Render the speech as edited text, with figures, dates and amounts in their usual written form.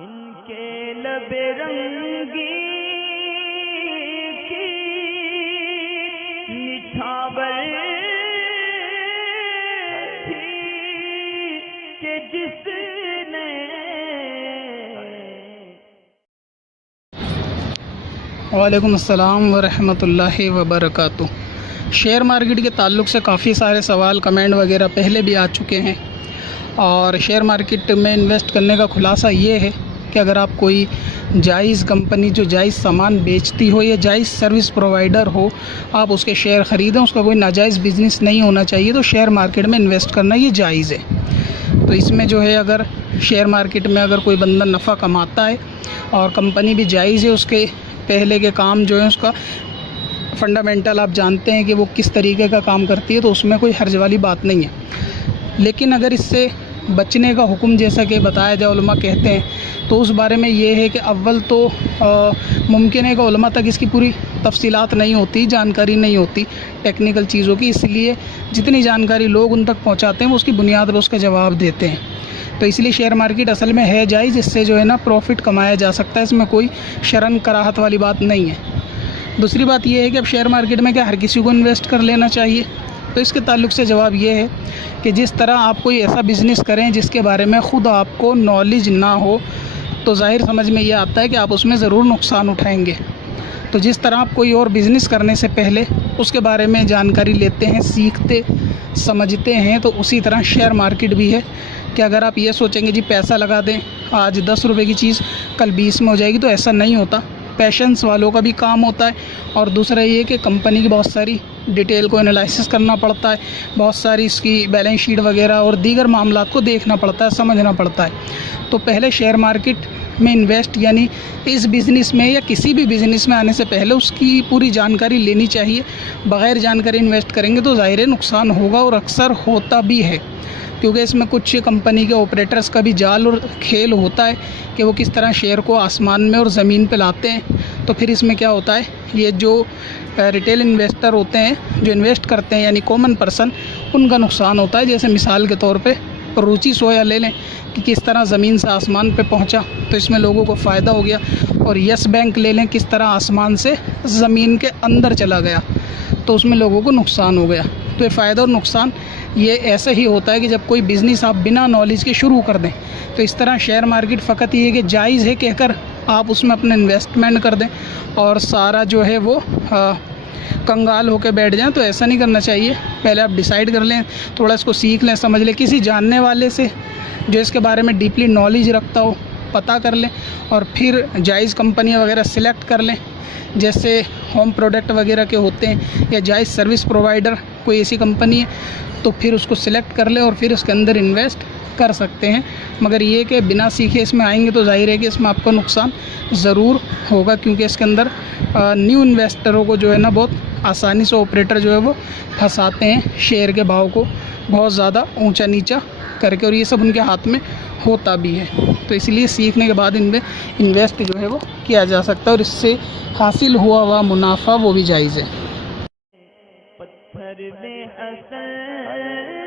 इनके लबे रंगी की निछावर थी कि जिसने वालेकुम अस्सलाम वरहमतुल्लाहि वबरकातुहू। शेयर मार्केट के ताल्लुक़ से काफ़ी सारे सवाल कमेंट वगैरह पहले भी आ चुके हैं और शेयर मार्केट में इन्वेस्ट करने का खुलासा ये है कि अगर आप कोई जायज़ कंपनी जो जायज़ सामान बेचती हो या जायज़ सर्विस प्रोवाइडर हो, आप उसके शेयर ख़रीदें, उसका कोई नाजायज़ बिज़नेस नहीं होना चाहिए, तो शेयर मार्केट में इन्वेस्ट करना ये जायज़ है। तो इसमें जो है, अगर शेयर मार्केट में अगर कोई बंदा नफ़ा कमाता है और कंपनी भी जायज़ है, उसके पहले के काम जो है उसका फंडामेंटल आप जानते हैं कि वो किस तरीके का काम करती है, तो उसमें कोई हर्ज वाली बात नहीं है। लेकिन अगर इससे बचने का हुक्म जैसा कि बताया जाए, उलमा कहते हैं, तो उस बारे में ये है कि अव्वल तो मुमकिन है कि उलमा तक इसकी पूरी तफसीलात नहीं होती, जानकारी नहीं होती टेक्निकल चीज़ों की, इसलिए जितनी जानकारी लोग उन तक पहुंचाते हैं वो उसकी बुनियाद पर उसका जवाब देते हैं। तो इसलिए शेयर मार्केट असल में है जायज़, इससे जो है ना प्रॉफिट कमाया जा सकता है, इसमें कोई शरन कराहत वाली बात नहीं है। दूसरी बात यह है कि अब शेयर मार्केट में क्या हर किसी को इन्वेस्ट कर लेना चाहिए? तो इसके ताल्लुक़ से जवाब ये है कि जिस तरह आप कोई ऐसा बिज़नेस करें जिसके बारे में ख़ुद आपको नॉलेज ना हो, तो ज़ाहिर समझ में ये आता है कि आप उसमें ज़रूर नुकसान उठाएंगे। तो जिस तरह आप कोई और बिज़नेस करने से पहले उसके बारे में जानकारी लेते हैं, सीखते समझते हैं, तो उसी तरह शेयर मार्केट भी है कि अगर आप ये सोचेंगे जी पैसा लगा दें, आज 10 रुपये की चीज़ कल 20 में हो जाएगी, तो ऐसा नहीं होता। पेशेंस वालों का भी काम होता है। और दूसरा ये कि कंपनी की बहुत सारी डिटेल को एनालिसिस करना पड़ता है, बहुत सारी इसकी बैलेंस शीट वगैरह और दीगर मामलात को देखना पड़ता है, समझना पड़ता है। तो पहले शेयर मार्केट में इन्वेस्ट यानी इस बिज़नेस में या किसी भी बिज़नेस में आने से पहले उसकी पूरी जानकारी लेनी चाहिए। बग़ैर जानकारी इन्वेस्ट करेंगे तो ज़ाहिर है नुकसान होगा, और अक्सर होता भी है, क्योंकि इसमें कुछ कंपनी के ऑपरेटर्स का भी जाल और खेल होता है कि वो किस तरह शेयर को आसमान में और ज़मीन पे लाते हैं। तो फिर इसमें क्या होता है, ये जो रिटेल इन्वेस्टर होते हैं जो इन्वेस्ट करते हैं यानी कॉमन पर्सन, उनका नुकसान होता है। जैसे मिसाल के तौर पे रुचि सोया ले लें कि किस तरह ज़मीन से आसमान पे पहुंचा, तो इसमें लोगों को फ़ायदा हो गया। और यस बैंक ले लें, किस तरह आसमान से ज़मीन के अंदर चला गया, तो उसमें लोगों को नुकसान हो गया। तो ये फ़ायदा और नुकसान ये ऐसे ही होता है कि जब कोई बिज़नेस आप बिना नॉलेज के शुरू कर दें। तो इस तरह शेयर मार्केट फ़कत ये है कि जायज़ है कहकर आप उसमें अपना इन्वेस्टमेंट कर दें और सारा जो है वो कंगाल होकर बैठ जाएं, तो ऐसा नहीं करना चाहिए। पहले आप डिसाइड कर लें, थोड़ा इसको सीख लें, समझ लें, किसी जानने वाले से जो इसके बारे में डीपली नॉलेज रखता हो पता कर लें, और फिर जायज़ कंपनियां वगैरह सिलेक्ट कर लें, जैसे होम प्रोडक्ट वगैरह के होते हैं, या जायज़ सर्विस प्रोवाइडर कोई ऐसी कंपनी है, तो फिर उसको सिलेक्ट कर लें और फिर उसके अंदर इन्वेस्ट कर सकते हैं। मगर ये कि बिना सीखे इसमें आएंगे तो जाहिर है कि इसमें आपको नुकसान ज़रूर होगा, क्योंकि इसके अंदर न्यू इन्वेस्टरों को जो है ना बहुत आसानी से ऑपरेटर जो है वो फंसाते हैं, शेयर के भाव को बहुत ज़्यादा ऊंचा नीचा करके, और ये सब उनके हाथ में होता भी है। तो इसलिए सीखने के बाद इनमें इन्वेस्ट जो है वो किया जा सकता है, और इससे हासिल हुआ मुनाफा वो भी जायज़ है। पत्थर में असल